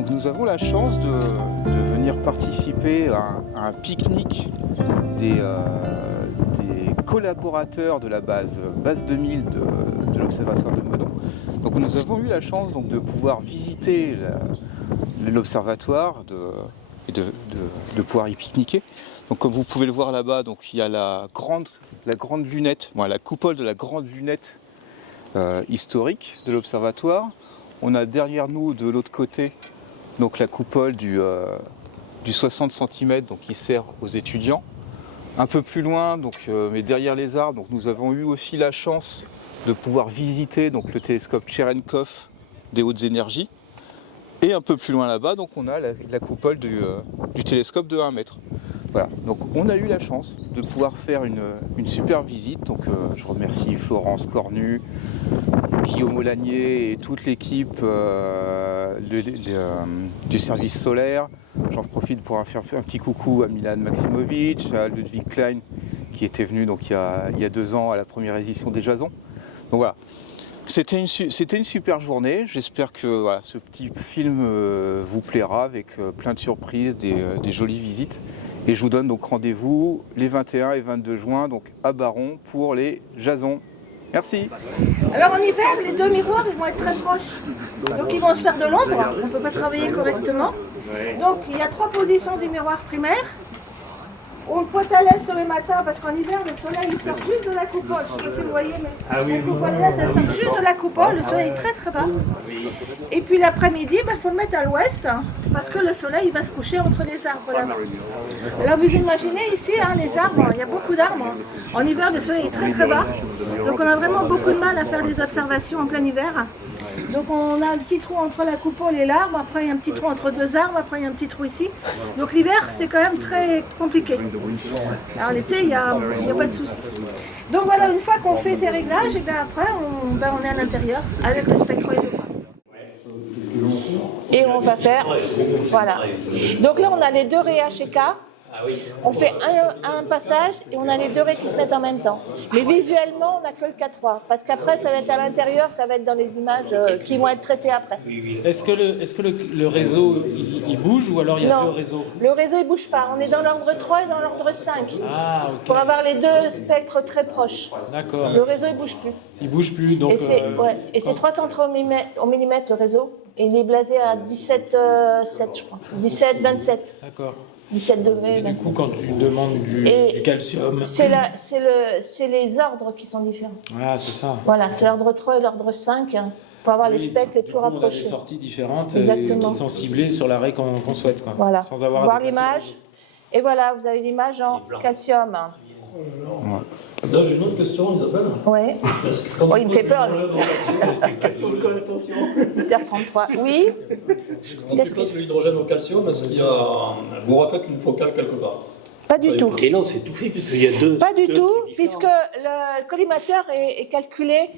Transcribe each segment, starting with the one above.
Donc nous avons la chance de venir participer à un pique-nique des collaborateurs de la base 2000 de l'Observatoire de Meudon. Donc nous avons eu la chance donc, de pouvoir visiter l'Observatoire et de pouvoir y pique-niquer. Donc comme vous pouvez le voir là-bas, donc, il y a la grande lunette, la coupole de la grande lunette historique de l'Observatoire. On a derrière nous, de l'autre côté, donc la coupole du 60 cm donc, qui sert aux étudiants. Un peu plus loin, donc, mais derrière les arbres, donc, nous avons eu aussi la chance de pouvoir visiter donc, le télescope Cherenkov des hautes énergies. Et un peu plus loin là-bas, donc, on a la coupole du télescope de 1 mètre. Voilà. Donc on a eu la chance de pouvoir faire une super visite. Donc je remercie Florence Cornu, Guillaume Olagnier et toute l'équipe du service solaire. J'en profite pour faire un petit coucou à Milan Maximovic, à Ludwig Klein qui était venu donc, il y a 2 ans à la première édition des Jasons. Donc voilà, c'était une super journée. J'espère que voilà, ce petit film vous plaira avec plein de surprises, des jolies visites. Et je vous donne donc rendez-vous les 21 et 22 juin donc à Baron pour les Jasons. Merci. Alors en hiver, les 2 miroirs ils vont être très proches. Donc ils vont se faire de l'ombre, on ne peut pas travailler correctement. Donc il y a 3 positions du miroir primaire. On pointe à l'est le matin parce qu'en hiver le soleil il sort juste de la coupole. Je ne sais pas si vous voyez, mais la coupole est là, ça sort juste de la coupole, le soleil est très très bas. Et puis l'après-midi, il faut le mettre à l'ouest parce que le soleil il va se coucher entre les arbres là-bas. Là vous imaginez ici les arbres, il y a beaucoup d'arbres. En hiver le soleil est très très bas, donc on a vraiment beaucoup de mal à faire des observations en plein hiver. Donc on a un petit trou entre la coupole et l'arbre, après il y a un petit trou entre 2 arbres, après il y a un petit trou ici. Donc l'hiver c'est quand même très compliqué. Alors l'été il n'y a pas de souci. Donc voilà, une fois qu'on fait ces réglages, et bien après on est à l'intérieur avec le spectroélément. Et on va faire, voilà. Donc là on a les 2 raies H et K. On fait un passage et on a les 2 raies qui se mettent en même temps. Mais visuellement, on n'a que le K3. Parce qu'après, ça va être à l'intérieur, ça va être dans les images qui vont être traitées après. Est-ce que le réseau, il bouge ou alors il y a 2 réseaux? Le réseau, il ne bouge pas. On est dans l'ordre 3 et dans l'ordre 5. Ah, ok. Pour avoir les 2 spectres très proches. D'accord. Le réseau, il ne bouge plus. Il ne bouge plus, donc... Et c'est 300 au millimètre, le réseau. Et il est blasé à 17,7, je crois. 17,27. D'accord. 17 degrés. Et du coup, quand tu demandes du calcium... C'est les ordres qui sont différents. Ah, c'est ça. Voilà, c'est l'ordre 3 et l'ordre 5 pour avoir les spectres les plus rapprochés. On a des sorties différentes qui sont ciblées sur la raie qu'on souhaite. Quoi, voilà. Sans avoir voir l'image. Et voilà, vous avez l'image en calcium. Là, j'ai une autre question, Isabelle. Oui. Il me fait peur. 8h33. Oui. Quand tu passes l'hydrogène au calcium, est-ce qu'il y a... vous refaites une focale quelque part? Pas du tout. Et non, c'est tout fait, puisqu'il y a 2. Pas du tout, puisque le collimateur est calculé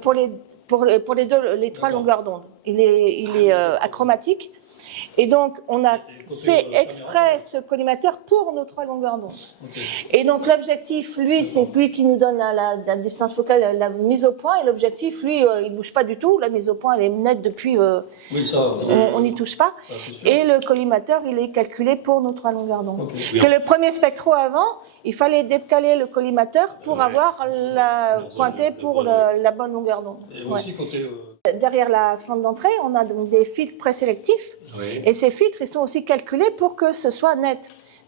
pour les 3 longueurs d'onde. Il est achromatique. Et donc, on a fait exprès ce collimateur pour nos 3 longueurs d'onde. Okay. Et donc, l'objectif, lui, c'est lui qui nous donne la distance focale, la mise au point. Et l'objectif, lui, il ne bouge pas du tout. La mise au point, elle est nette depuis... oui, ça... on n'y touche pas. Ça, et le collimateur, il est calculé pour nos 3 longueurs d'onde. Okay. Que le premier spectro avant, il fallait décaler le collimateur pour avoir la pointée pour la bonne longueur d'onde. Et aussi côté... Derrière la fente d'entrée, on a donc des filtres présélectifs. Oui. Et ces filtres, ils sont aussi calculés pour que ce soit net.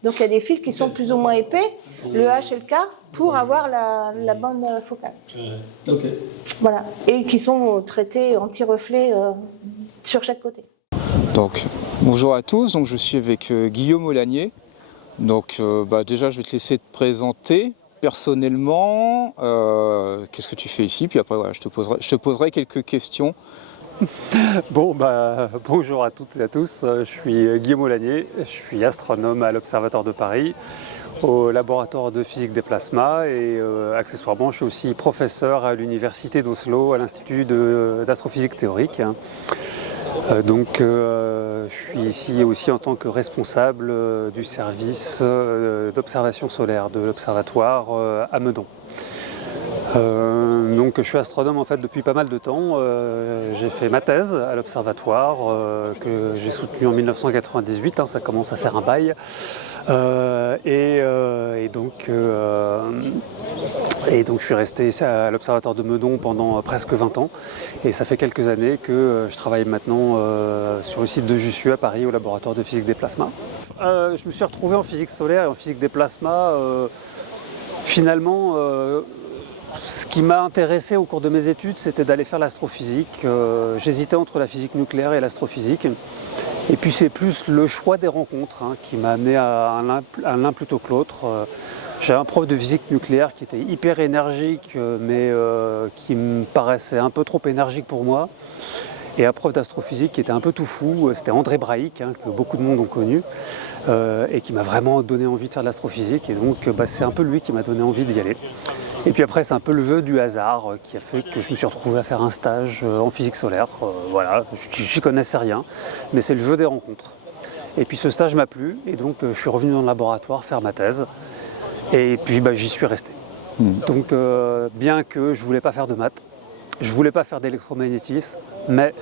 Donc il y a des filtres qui sont plus ou moins épais, le H et le K, pour avoir la bonne focale. Okay. Voilà. Et qui sont traités anti-reflet sur chaque côté. Donc, bonjour à tous, donc, je suis avec Guillaume Olagnier. Donc déjà, je vais te laisser te présenter. Personnellement, qu'est-ce que tu fais ici? Puis après, voilà, je te poserai quelques questions. Bon, bonjour à toutes et à tous. Je suis Guillaume Olagnier, je suis astronome à l'Observatoire de Paris, au laboratoire de physique des plasmas et accessoirement, je suis aussi professeur à l'université d'Oslo, à l'Institut d'astrophysique théorique. Donc je suis ici aussi en tant que responsable du service d'observation solaire de l'Observatoire à Meudon. Donc je suis astronome en fait depuis pas mal de temps. J'ai fait ma thèse à l'observatoire que j'ai soutenue en 1998, ça commence à faire un bail. Et donc je suis resté ici à l'observatoire de Meudon pendant presque 20 ans. Et ça fait quelques années que je travaille maintenant sur le site de Jussieu à Paris au laboratoire de physique des plasmas. Je me suis retrouvé en physique solaire et en physique des plasmas. Finalement, ce qui m'a intéressé au cours de mes études, c'était d'aller faire l'astrophysique. J'hésitais entre la physique nucléaire et l'astrophysique. Et puis c'est plus le choix des rencontres qui m'a amené à l'un plutôt que l'autre. J'ai un prof de physique nucléaire qui était hyper énergique, mais qui me paraissait un peu trop énergique pour moi. Et un prof d'astrophysique qui était un peu tout fou, c'était André Braic, que beaucoup de monde ont connu, et qui m'a vraiment donné envie de faire de l'astrophysique. Et donc c'est un peu lui qui m'a donné envie d'y aller. Et puis après, c'est un peu le jeu du hasard qui a fait que je me suis retrouvé à faire un stage en physique solaire. Voilà, j'y connaissais rien, mais c'est le jeu des rencontres. Et puis ce stage m'a plu, et donc je suis revenu dans le laboratoire faire ma thèse. Et puis j'y suis resté. Donc bien que je ne voulais pas faire de maths, je ne voulais pas faire d'électromagnétisme, mais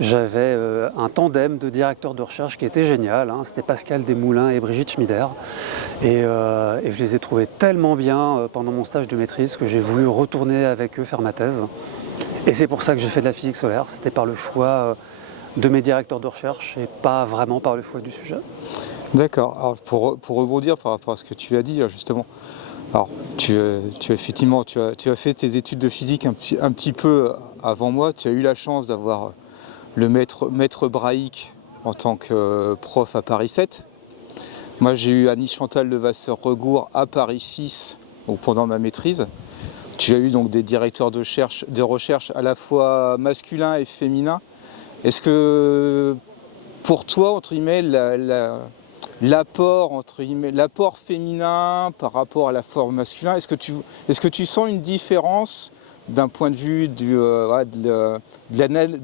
j'avais un tandem de directeurs de recherche qui était génial. C'était Pascal Desmoulins et Brigitte Schmider. Et je les ai trouvés tellement bien pendant mon stage de maîtrise que j'ai voulu retourner avec eux faire ma thèse. Et c'est pour ça que j'ai fait de la physique solaire. C'était par le choix de mes directeurs de recherche et pas vraiment par le choix du sujet. D'accord. Alors pour rebondir par rapport à ce que tu as dit justement, alors tu as fait tes études de physique un petit peu avant moi. Tu as eu la chance d'avoir le maître Braic en tant que prof à Paris 7. Moi j'ai eu Annie-Chantal Levasseur-Regour à Paris 6 pendant ma maîtrise. Tu as eu donc des directeurs de recherche à la fois masculins et féminins. Est-ce que pour toi, entre guillemets, l'apport féminin par rapport à l'apport masculin, est-ce que tu sens une différence d'un point de vue de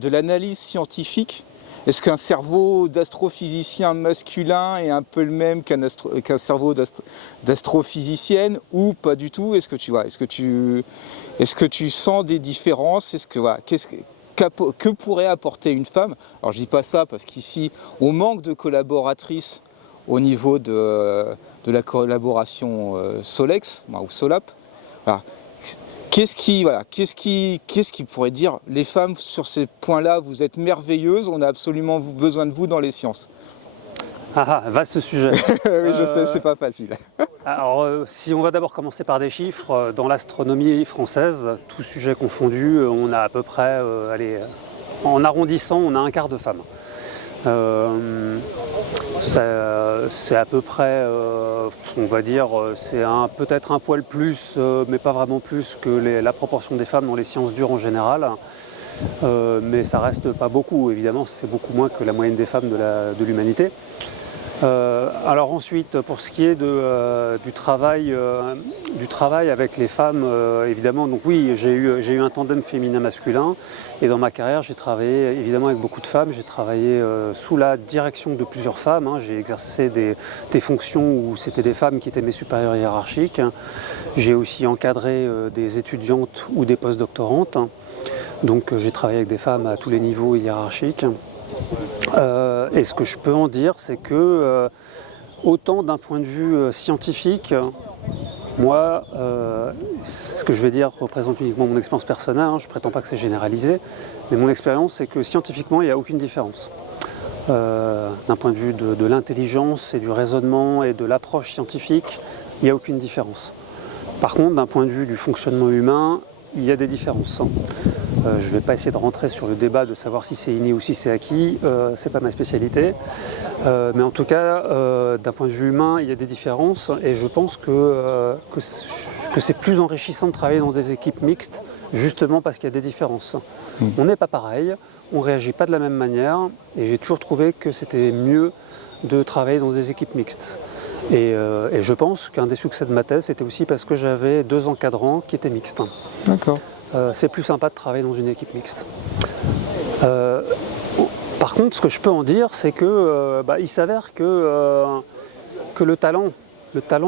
l'analyse scientifique? Est-ce qu'un cerveau d'astrophysicien masculin est un peu le même qu'un cerveau d'astrophysicienne ou pas du tout? Est-ce que tu sens des différences? Que pourrait apporter une femme? Alors je dis pas ça parce qu'ici on manque de collaboratrices au niveau de la collaboration Solex ou Solap. Voilà. Qu'est-ce qui pourrait dire les femmes sur ces points-là, vous êtes merveilleuses, on a absolument besoin de vous dans les sciences? Vaste sujet. Oui, je sais, c'est pas facile. Alors, si on va d'abord commencer par des chiffres, dans l'astronomie française, tout sujet confondu, on a à peu près, en arrondissant, on a un quart de femmes. C'est à peu près, on va dire, c'est peut-être un poil plus, mais pas vraiment plus que la proportion des femmes dans les sciences dures en général. Mais ça reste pas beaucoup, évidemment, c'est beaucoup moins que la moyenne des femmes de l'humanité. Alors ensuite, pour ce qui est du travail avec les femmes, évidemment, donc oui, j'ai eu un tandem féminin-masculin, et dans ma carrière, j'ai travaillé évidemment avec beaucoup de femmes. J'ai travaillé sous la direction de plusieurs femmes. J'ai exercé des fonctions où c'était des femmes qui étaient mes supérieures hiérarchiques. J'ai aussi encadré des étudiantes ou des postdoctorantes. Donc j'ai travaillé avec des femmes à tous les niveaux hiérarchiques. Et ce que je peux en dire, c'est que autant d'un point de vue scientifique, moi, ce que je vais dire représente uniquement mon expérience personnelle, je ne prétends pas que c'est généralisé, mais mon expérience, c'est que scientifiquement, il n'y a aucune différence. D'un point de vue de l'intelligence et du raisonnement et de l'approche scientifique, il n'y a aucune différence. Par contre, d'un point de vue du fonctionnement humain, il y a des différences. Je ne vais pas essayer de rentrer sur le débat de savoir si c'est inné ou si c'est acquis, c'est pas ma spécialité. Mais en tout cas, d'un point de vue humain, il y a des différences et je pense que c'est plus enrichissant de travailler dans des équipes mixtes, justement parce qu'il y a des différences. On n'est pas pareil, on ne réagit pas de la même manière et j'ai toujours trouvé que c'était mieux de travailler dans des équipes mixtes. Et je pense qu'un des succès de ma thèse, c'était aussi parce que j'avais 2 encadrants qui étaient mixtes. D'accord. C'est plus sympa de travailler dans une équipe mixte. Par contre, ce que je peux en dire, c'est que il s'avère que le talent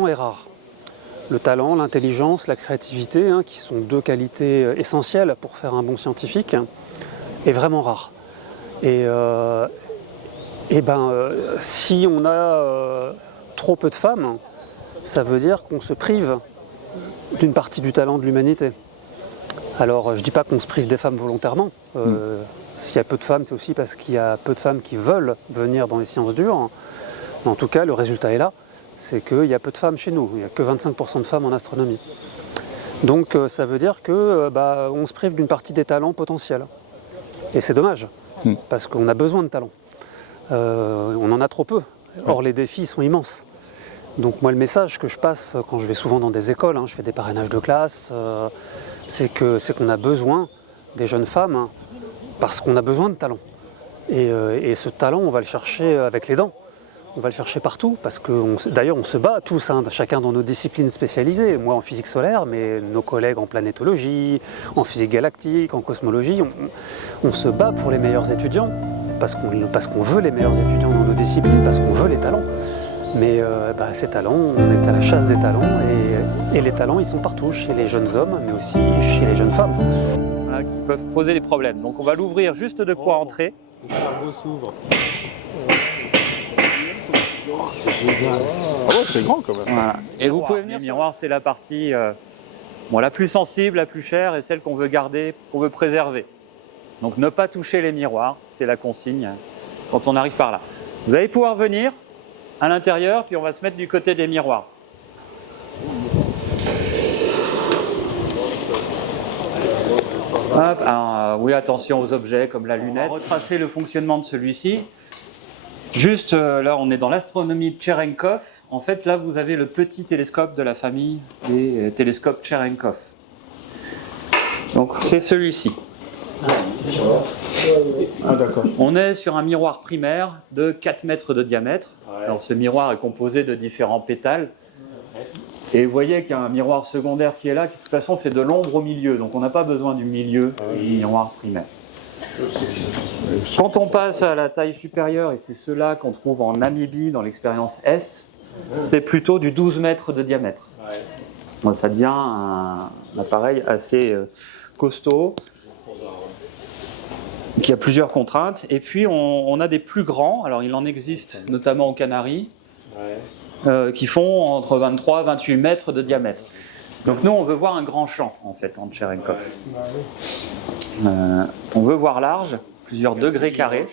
est rare. Le talent, l'intelligence, la créativité, hein, qui sont 2 qualités essentielles pour faire un bon scientifique, est vraiment rare. Et si on a trop peu de femmes, ça veut dire qu'on se prive d'une partie du talent de l'humanité. Alors je ne dis pas qu'on se prive des femmes volontairement. S'il y a peu de femmes, c'est aussi parce qu'il y a peu de femmes qui veulent venir dans les sciences dures. Mais en tout cas, le résultat est là, c'est qu'il y a peu de femmes chez nous. Il n'y a que 25% de femmes en astronomie. Donc ça veut dire qu'on se prive d'une partie des talents potentiels. Et c'est dommage, parce qu'on a besoin de talents. On en a trop peu. Or, les défis sont immenses. Donc moi, le message que je passe quand je vais souvent dans des écoles, je fais des parrainages de classe, c'est qu'on a besoin des jeunes femmes parce qu'on a besoin de talent. Et ce talent, on va le chercher avec les dents. On va le chercher partout, parce que d'ailleurs on se bat tous, chacun dans nos disciplines spécialisées. Moi en physique solaire, mais nos collègues en planétologie, en physique galactique, en cosmologie, on se bat pour les meilleurs étudiants, parce qu'on veut les meilleurs étudiants dans nos disciplines, parce qu'on veut les talents. Mais ces talents, on est à la chasse des talents, et les talents ils sont partout, chez les jeunes hommes, mais aussi chez les jeunes femmes. Voilà, qui peuvent poser des problèmes. Donc on va l'ouvrir juste de quoi entrer. Le cerveau s'ouvre. C'est génial. Ah ouais, c'est grand quand même. Voilà. Et vous pouvez venir. Le miroir, c'est la partie la plus sensible, la plus chère et celle qu'on veut garder, qu'on veut préserver. Donc ne pas toucher les miroirs, c'est la consigne quand on arrive par là. Vous allez pouvoir venir à l'intérieur, puis on va se mettre du côté des miroirs. Hop, alors, oui, attention aux objets comme la lunette. On va retracer le fonctionnement de celui-ci. Juste là, on est dans l'astronomie de Cherenkov. En fait, là, vous avez le petit télescope de la famille des télescopes Cherenkov. Donc, c'est celui-ci. Ah d'accord. On est sur un miroir primaire de 4 mètres de diamètre. Alors, ce miroir est composé de différents pétales. Et vous voyez qu'il y a un miroir secondaire qui est là, qui de toute façon fait de l'ombre au milieu. Donc, on n'a pas besoin du milieu du miroir primaire. Quand on passe à la taille supérieure, et c'est ceux-là qu'on trouve en Namibie dans l'expérience S, c'est plutôt du 12 mètres de diamètre. Donc ça devient un appareil assez costaud, qui a plusieurs contraintes. Et puis on a des plus grands, alors il en existe notamment aux Canaries, qui font entre 23 et 28 mètres de diamètre. Donc nous, on veut voir un grand champ, en fait, en Cherenkov. On veut voir large, plusieurs degrés carrés.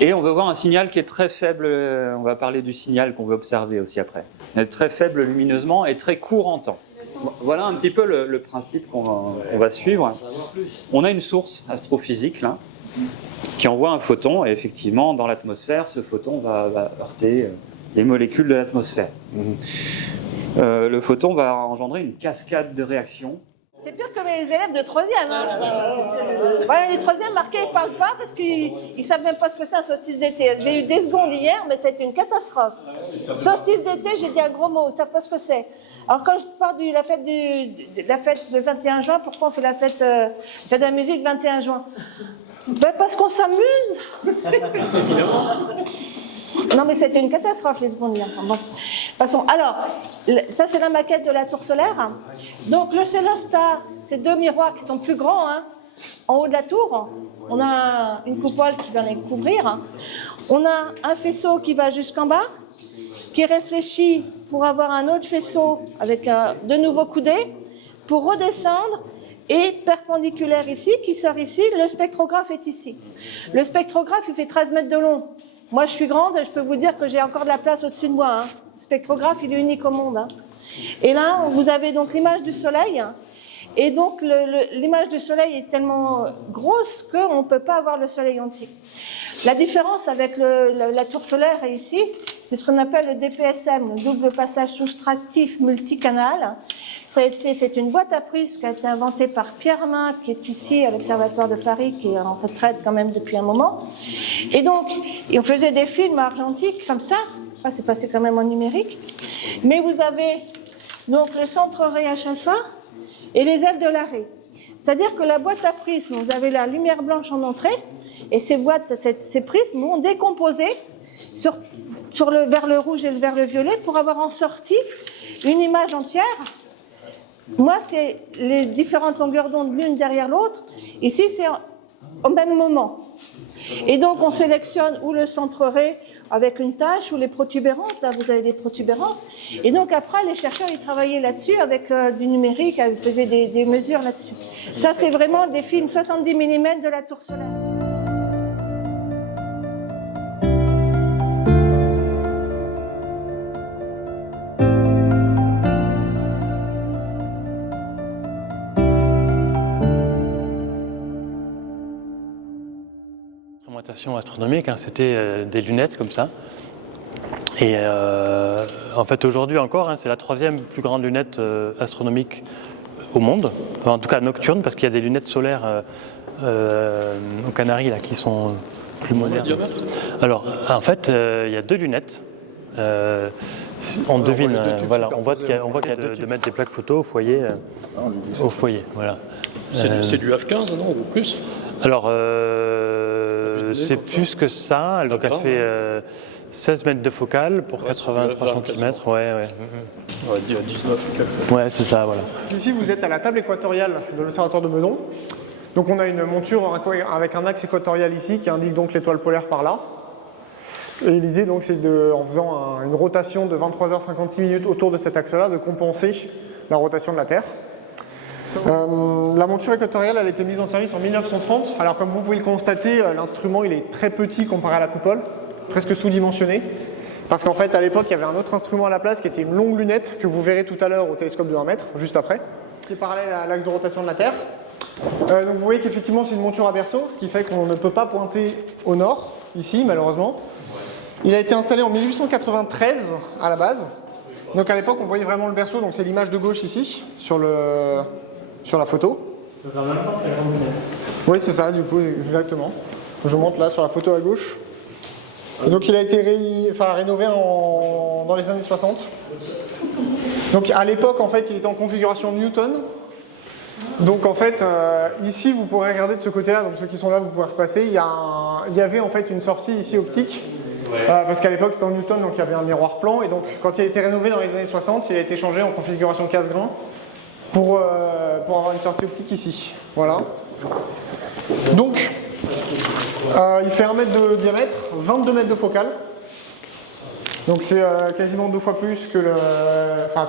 Et on veut voir un signal qui est très faible. On va parler du signal qu'on veut observer aussi après. C'est très faible lumineusement et très court en temps. Voilà un petit peu le principe qu'on va suivre. On a une source astrophysique, là, qui envoie un photon. Et effectivement, dans l'atmosphère, ce photon va heurter les molécules de l'atmosphère. Le photon va engendrer une cascade de réactions. C'est pire que mes élèves de 3e. Voilà, les 3e marqués, ils ne parlent pas parce qu'ils ne savent même pas ce que c'est un solstice d'été. J'ai eu des secondes hier, mais c'était une catastrophe. Solstice d'été, j'ai dit un gros mot, ils ne savent pas ce que c'est. Alors quand je parle de la fête le 21 juin, pourquoi on fait la fête de la musique le 21 juin? Parce qu'on s'amuse. Non, mais c'était une catastrophe, les secondes. Bon. Passons. Alors, ça, c'est la maquette de la tour solaire. Donc, le célestat, c'est 2 miroirs qui sont plus grands. En haut de la tour, on a une coupole qui va les couvrir. On a un faisceau qui va jusqu'en bas, qui réfléchit pour avoir un autre faisceau avec de nouveaux coudées, pour redescendre. Et perpendiculaire ici, qui sort ici, le spectrographe est ici. Le spectrographe, il fait 13 mètres de long. Moi, je suis grande, je peux vous dire que j'ai encore de la place au-dessus de moi. Le spectrographe, il est unique au monde. Et là, vous avez donc l'image du Soleil. Et donc, l'image du Soleil est tellement grosse qu'on ne peut pas avoir le Soleil entier. La différence avec la tour solaire est ici, c'est ce qu'on appelle le DPSM, le double passage soustractif multicanal. C'est une boîte à prises qui a été inventée par Pierre Main, qui est ici à l'Observatoire de Paris, qui est en retraite quand même depuis un moment. Et donc, on faisait des films argentiques comme ça. Enfin, c'est passé quand même en numérique. Mais vous avez donc le centre Rh-alpha et les ailes de l'arrêt. C'est-à-dire que la boîte à prismes, vous avez la lumière blanche en entrée, et ces prismes vont décomposer sur vers le rouge et vers le violet pour avoir en sortie une image entière. Moi, c'est les différentes longueurs d'onde l'une derrière l'autre. Ici, c'est au même moment. Et donc, on sélectionne où le centrerait avec une tache ou les protubérances. Là, vous avez des protubérances. Et donc, après, les chercheurs, ils travaillaient là-dessus avec du numérique, ils faisaient des mesures là-dessus. Ça, c'est vraiment des films 70 mm de la tour solaire. Astronomique, hein, c'était des lunettes comme ça. Et en fait aujourd'hui encore, hein, c'est la 3e plus grande lunette astronomique au monde, enfin, en tout cas nocturne, parce qu'il y a des lunettes solaires aux Canaries là, qui sont plus modernes. Alors en fait, il y a 2 lunettes. On devine, voilà, on voit qu'il y a de mettre des plaques photo au foyer, voilà. C'est du F15, non, ou plus? Alors, c'est plus que ça. Donc, elle fait 16 mètres de focale pour 83 cm. Ouais. On va dire 19. Ouais, c'est ça, voilà. Ici, vous êtes à la table équatoriale de l'observatoire de Meudon. Donc, on a une monture avec un axe équatorial ici qui indique donc l'étoile polaire par là. Et l'idée, donc, c'est en faisant une rotation de 23h56 autour de cet axe-là, de compenser la rotation de la Terre. La monture équatoriale elle a été mise en service en 1930. Alors comme vous pouvez le constater, l'instrument il est très petit comparé à la coupole, presque sous-dimensionné. Parce qu'en fait à l'époque il y avait un autre instrument à la place qui était une longue lunette que vous verrez tout à l'heure au télescope de 1 mètre, juste après, qui est parallèle à l'axe de rotation de la Terre. Donc vous voyez qu'effectivement c'est une monture à berceau, ce qui fait qu'on ne peut pas pointer au nord, ici malheureusement. Il a été installé en 1893 à la base. Donc à l'époque on voyait vraiment le berceau, donc c'est l'image de gauche ici, sur la photo. Donc en même temps que la grande lunette. Oui, c'est ça, du coup, exactement. Je monte là sur la photo à gauche. Et donc il a été rénové dans les années 60. Donc à l'époque, en fait, il était en configuration Newton. Donc en fait, ici, vous pourrez regarder de ce côté-là, donc ceux qui sont là, vous pouvez repasser. Il y avait en fait une sortie ici optique. Parce qu'à l'époque c'était en Newton, donc il y avait un miroir plan. Et donc quand il a été rénové dans les années 60, il a été changé en configuration casse-grain. Pour avoir une sortie optique ici. Voilà. Donc, il fait 1 mètre de diamètre, 22 mètres de focale. Donc c'est quasiment 2 fois plus que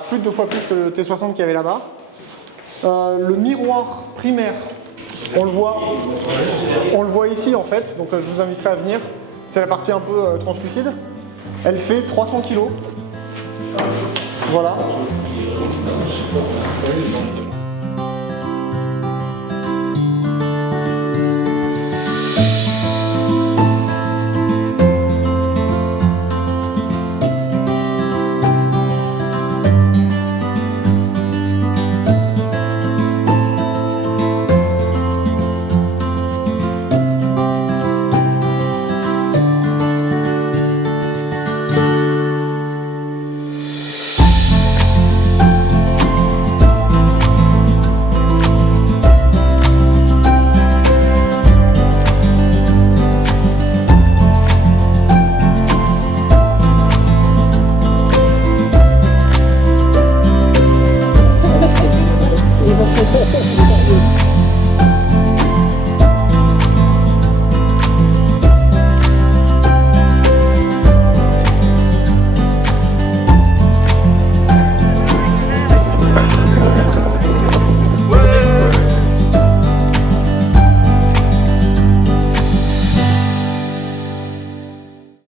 plus de 2 fois plus que le T60 qu'il y avait là-bas. Le miroir primaire, on le voit ici en fait, donc je vous inviterai à venir. C'est la partie un peu translucide. Elle fait 300 kg. Voilà.